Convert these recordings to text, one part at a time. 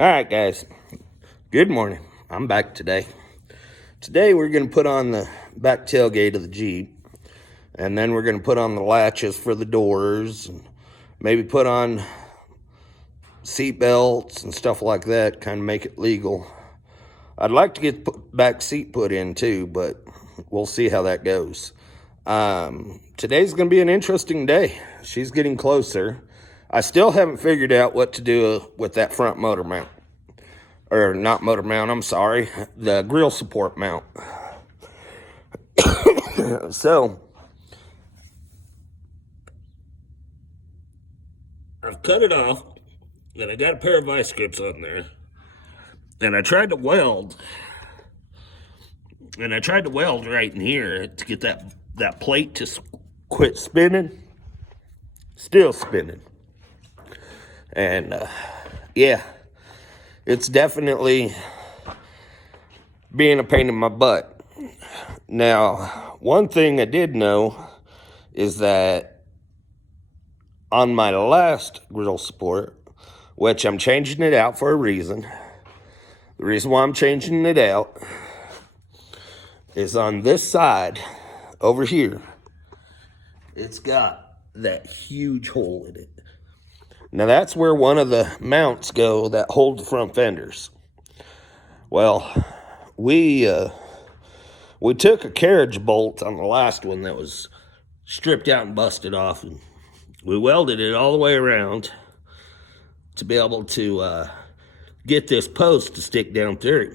All right, guys. Good morning. I'm back today. Today we're going to put on the back tailgate of the Jeep, and then we're going to put on the latches for the doors, and maybe put on seat belts and stuff like that, kind of make it legal. I'd like to get the back seat put in too, but we'll see how that goes. Today's going to be an interesting day. She's getting closer. I still haven't figured out what to do with that front motor mount. Or not motor mount, I'm sorry. The grill support mount. So, I've cut it off, and I got a pair of vice grips on there. And I tried to weld. And I tried to weld right in here to get that plate to quit spinning. Still spinning. And, yeah. It's definitely being a pain in my butt. Now, one thing I did know is that on my last grill support, which I'm changing it out for a reason. The reason why I'm changing it out is on this side over here, it's got that huge hole in it. Now that's where one of the mounts go that hold the front fenders. Well, we took a carriage bolt on the last one that was stripped out and busted off, and we welded it all the way around to be able to get this post to stick down through.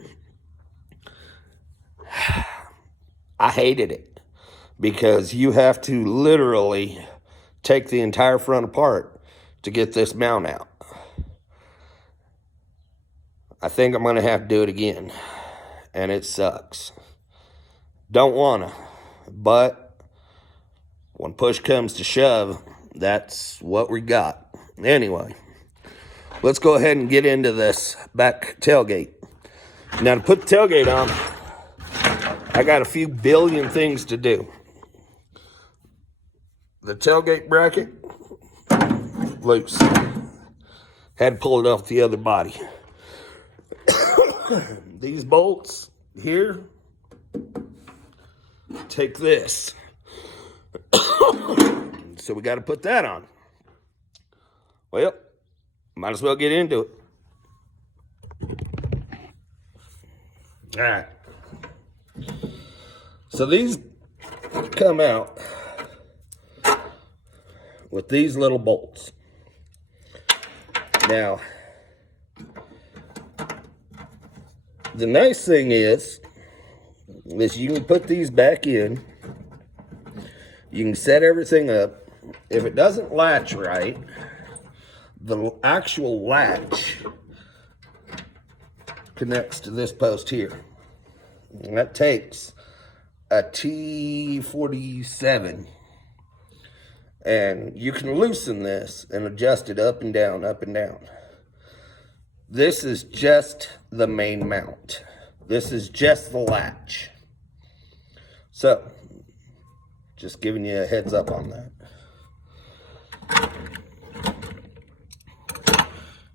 I hated it because you have to literally take the entire front apart to get this mount out. I think I'm going to have to do it again, and it sucks. Don't want to, but when push comes to shove, that's what we got. Anyway, let's go ahead and get into this back tailgate. Now, to put the tailgate on, I got a few billion things to do. The tailgate bracket, loose. Had to pull it off the other body. These bolts here, take this. So we got to put that on. Well, might as well get into it. All right. So these come out with these little bolts. Now, the nice thing is you can put these back in. You can set everything up. If it doesn't latch right, the actual latch connects to this post here. And that takes a T47. And you can loosen this and adjust it up and down, up and down. This is just the main mount. This is just the latch. So, just giving you a heads up on that.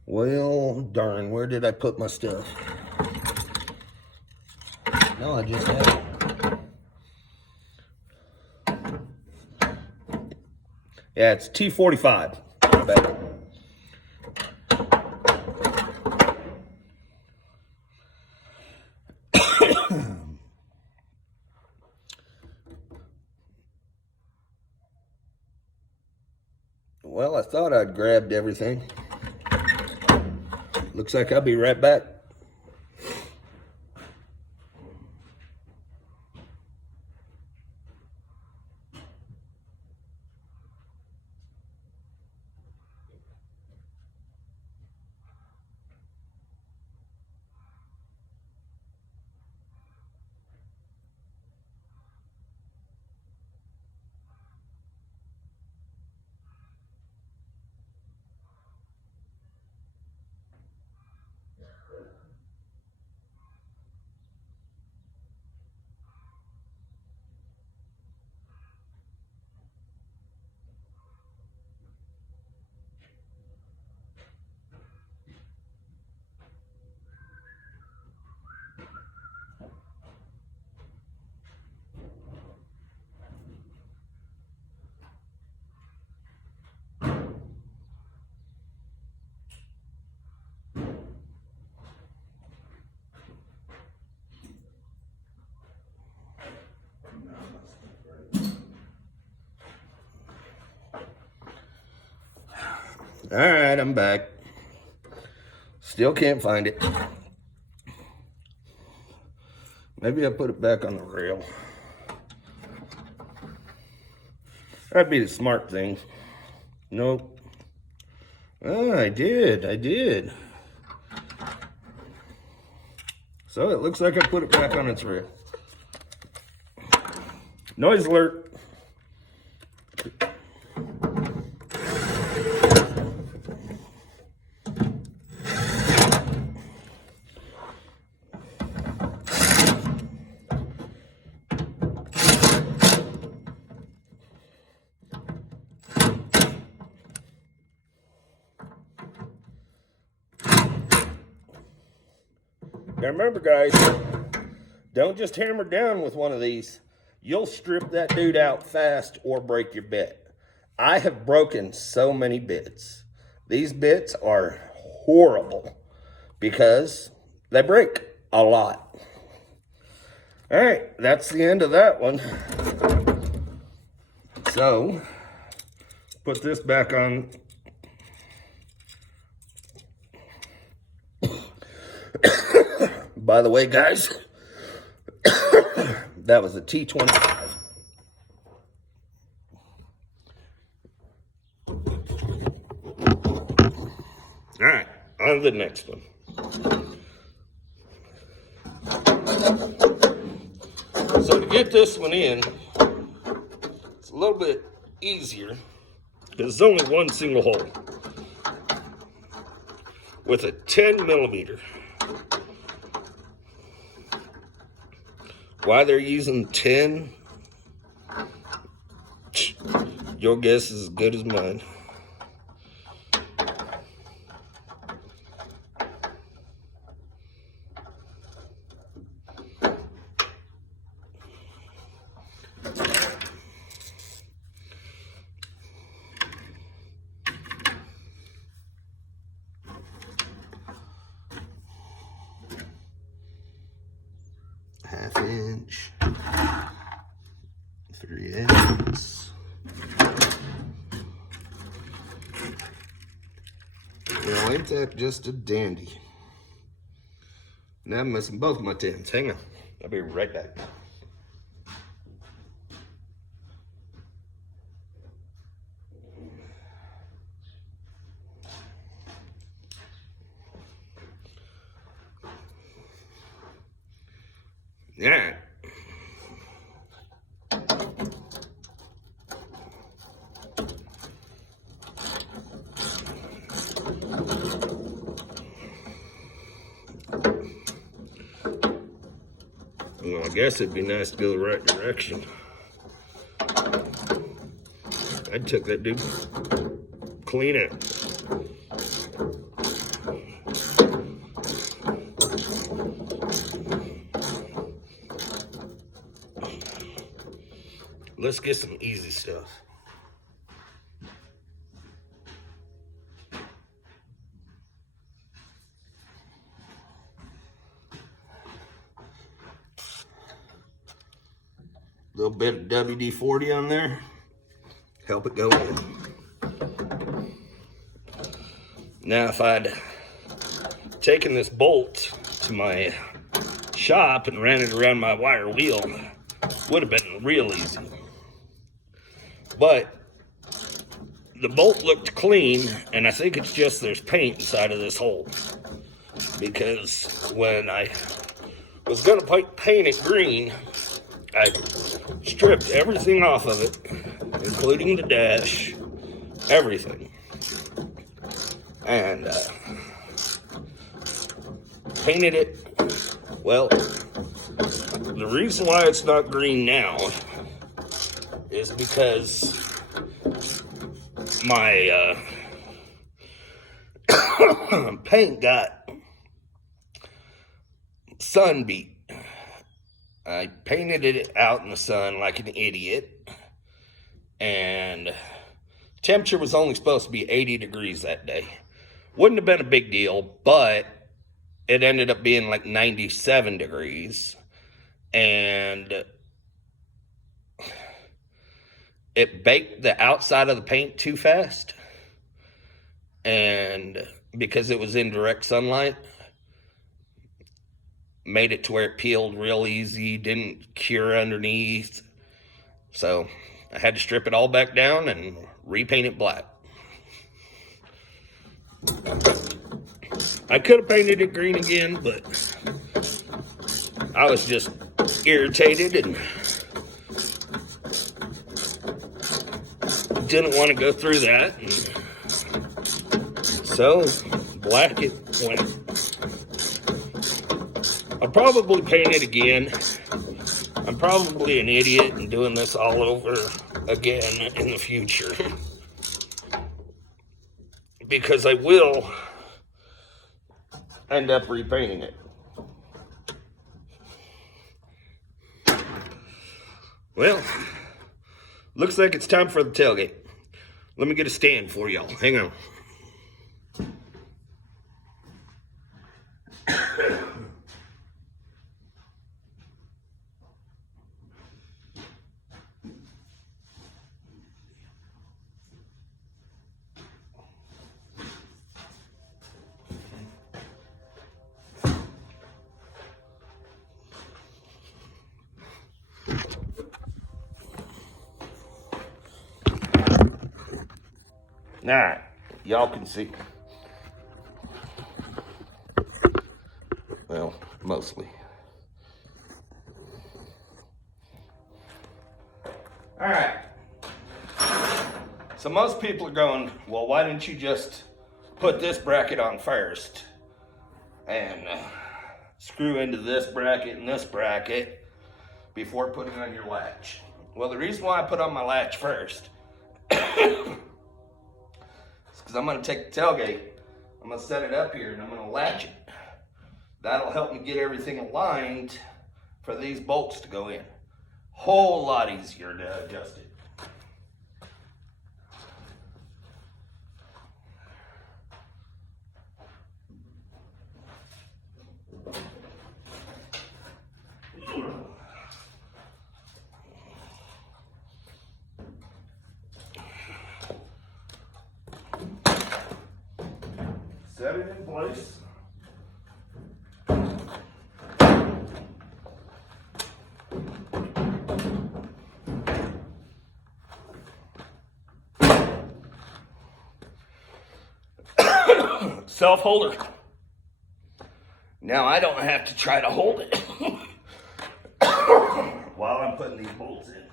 Well, darn, where did I put my stuff? No, I just had it. Yeah, it's T45. I bet. Well, I thought I'd grabbed everything. Looks like I'll be right back. All right, I'm back. Still can't find it. Maybe I'll put it back on the rail. That'd be the smart thing. Nope. Oh, I did. So it looks like I put it back on its rail. Noise alert. Now remember, guys, don't just hammer down with one of these. You'll strip that dude out fast or break your bit. I have broken so many bits. These bits are horrible because they break a lot. All right, that's the end of that one. So, put this back on. By the way, guys, that was a T25. All right, on to the next one. So to get this one in, it's a little bit easier because it's only one single hole with a 10 millimeter. Why they're using 10, your guess is as good as mine. Half-inch, 3/8. Well, ain't that just a dandy? Now I'm missing both my 10s. Hang on, I'll be right back. All right. Well, I guess it'd be nice to go the right direction. I took that dude clean out. Let's get some easy stuff. A little bit of WD-40 on there. Help it go in. Now, if I'd taken this bolt to my shop and ran it around my wire wheel, would have been real easy. But the bolt looked clean, and I think it's just there's paint inside of this hole. Because when I was gonna paint it green, I stripped everything off of it, including the dash, everything. And painted it. Well, the reason why it's not green now is because my paint got sun beat. I painted it out in the sun like an idiot, and temperature was only supposed to be 80 degrees that day. Wouldn't have been a big deal, but it ended up being like 97 degrees, and it baked the outside of the paint too fast, and because it was in direct sunlight, made it to where it peeled real easy, didn't cure underneath. So I had to strip it all back down and repaint it black. I could have painted it green again, but I was just irritated and didn't want to go through that. And so black it went. I'll probably paint it again. I'm probably an idiot and doing this all over again in the future, because I will end up repainting it. Well, looks like it's time for the tailgate. Let me get a stand for y'all. Hang on. All right, y'all can see. Well, mostly. All right. So most people are going, well, why didn't you just put this bracket on first and screw into this bracket and this bracket before putting on your latch? Well, the reason why I put on my latch first is because I'm going to take the tailgate, I'm going to set it up here, and I'm going to latch it. That'll help me get everything aligned for these bolts to go in. Whole lot easier to adjust it. Set it in place. Self-holder. Now I don't have to try to hold it while I'm putting these bolts in.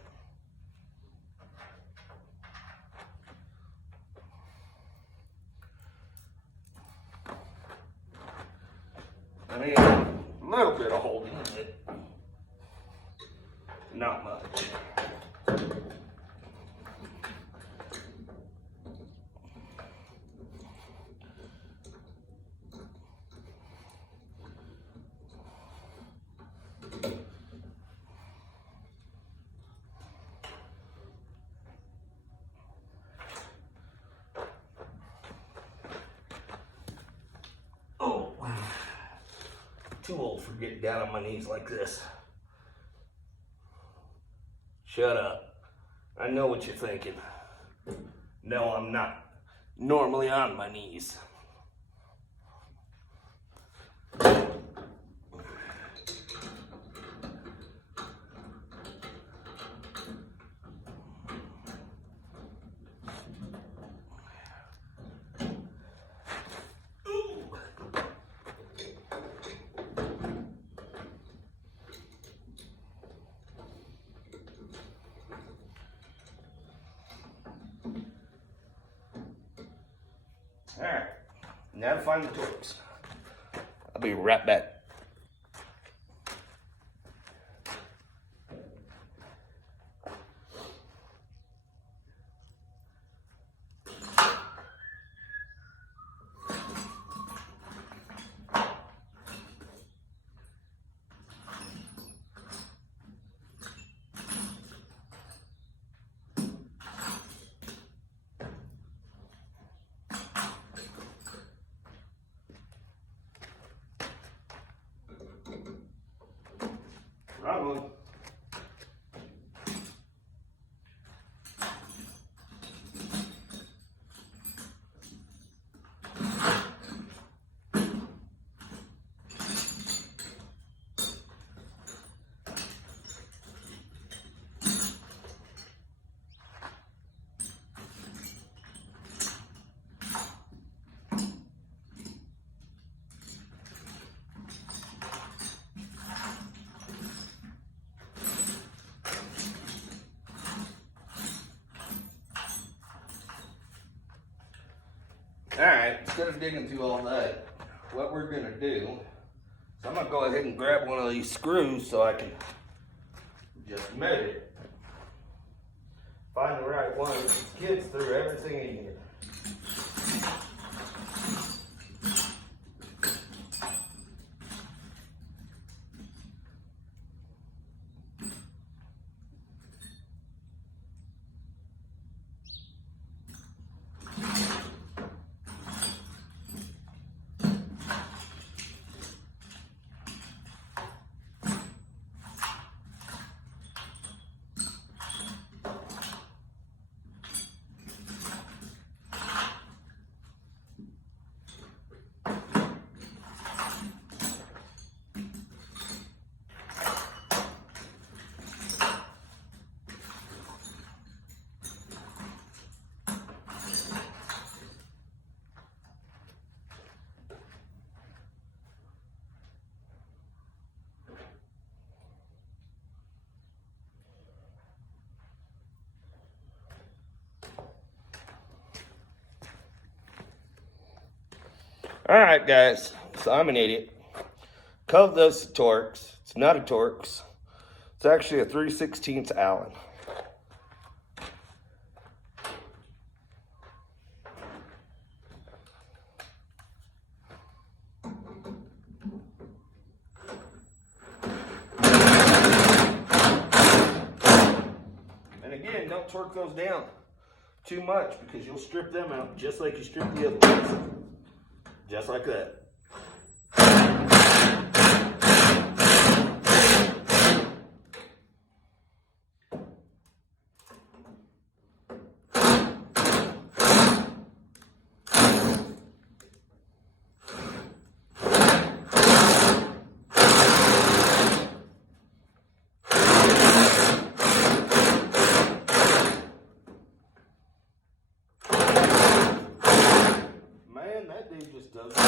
I mean, a little bit of holding it, not much. Too old for getting down on my knees like this. Shut up. I know what you're thinking. No, I'm not normally on my knees. Alright, now to find the tools. I'll be right back. Bravo. Alright, instead of digging through all that, what we're going to do is I'm going to go ahead and grab one of these screws so I can just measure it. Find the right one that gets through everything in here. Alright guys, so I'm an idiot. Cove those Torx. It's not a Torx. It's actually a 3/16 Allen. And again, don't torque those down too much because you'll strip them out just like you strip the other ones. Just like that. Man, that dude just does it.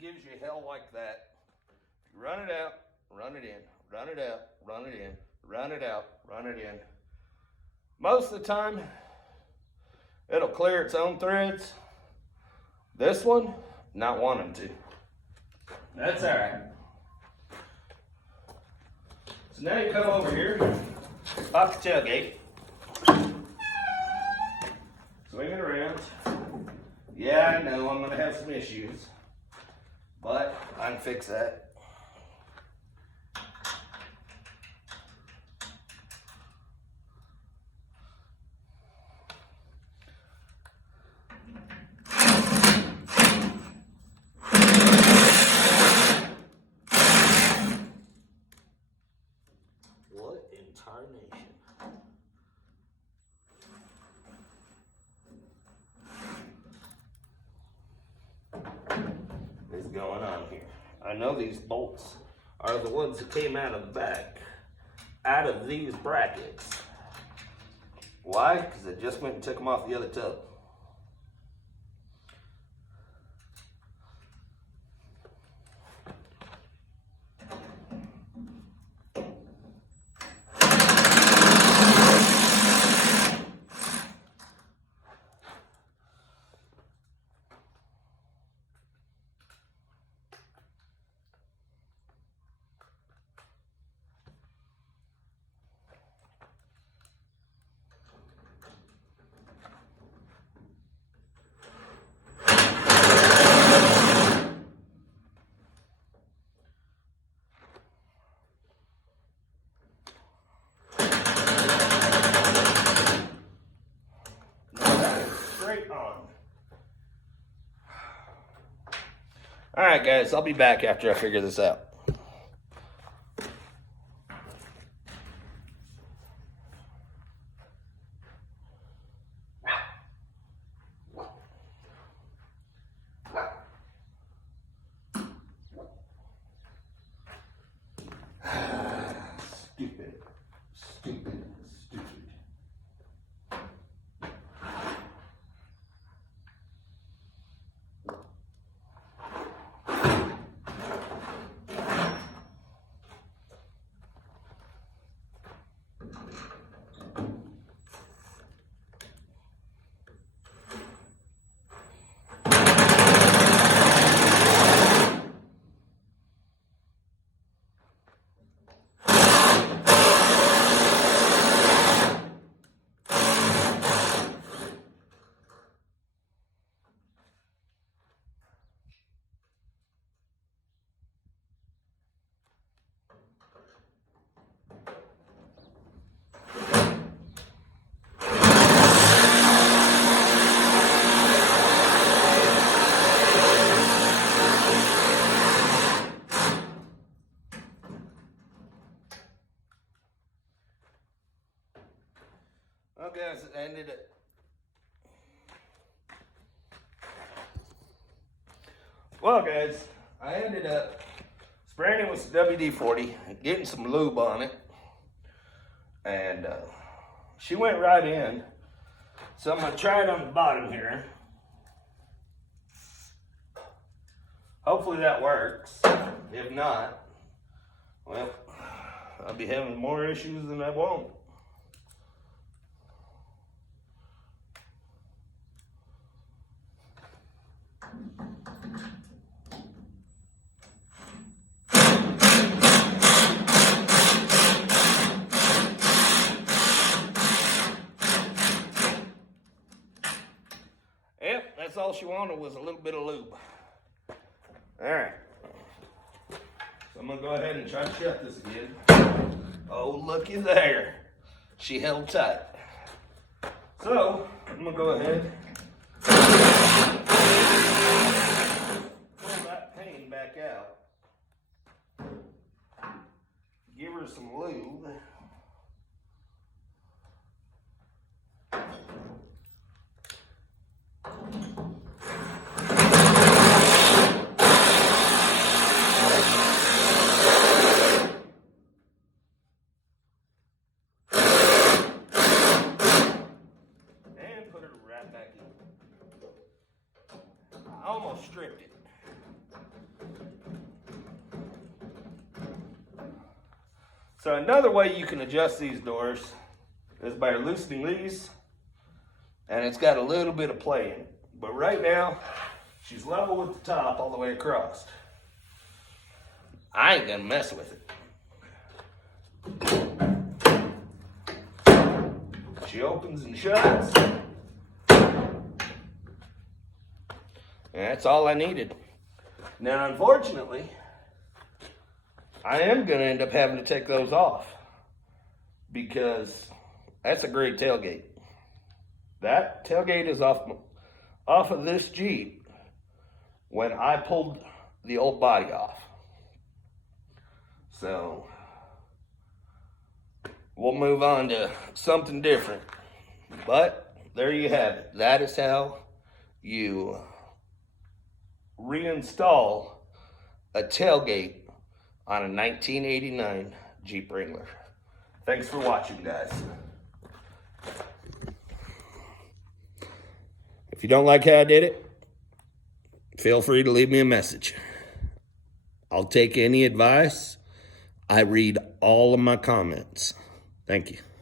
Gives you hell like that. Run it out, run it in, run it out, run it in, run it out, run it in. Most of the time, it'll clear its own threads. This one, not wanting to. That's all right. So now you come over here, pop the tailgate, swing it around. Yeah, I know I'm gonna have some issues, but I can fix that. What in tarnation? Is going on here? I know these bolts are the ones that came out of the back, out of these brackets. Why? Because I just went and took them off the other tub. All right, guys, I'll be back after I figure this out. Stupid. Well, guys, I ended it. Well, guys, I ended up spraying it with some WD-40, getting some lube on it, and she went right in. So I'm gonna try it on the bottom here. Hopefully that works. If not, well, I'll be having more issues than I won't. Yep, that's all she wanted was a little bit of lube. All right. So I'm gonna go ahead and try to shut this again. Oh, looky there. She held tight. So I'm gonna go ahead, pull that pain back out, give her some lube. I almost stripped it. So another way you can adjust these doors is by loosening these, and it's got a little bit of play in it. But right now, she's level with the top all the way across. I ain't gonna mess with it. She opens and shuts. And that's all I needed. Now, unfortunately, I am going to end up having to take those off because that's a great tailgate. That tailgate is off of this Jeep when I pulled the old body off. So, we'll move on to something different. But, there you have it. That is how you reinstall a tailgate on a 1989 Jeep Wrangler. Thanks for watching, guys. If you don't like how I did it, feel free to leave me a message. I'll take any advice. I read all of my comments. Thank you.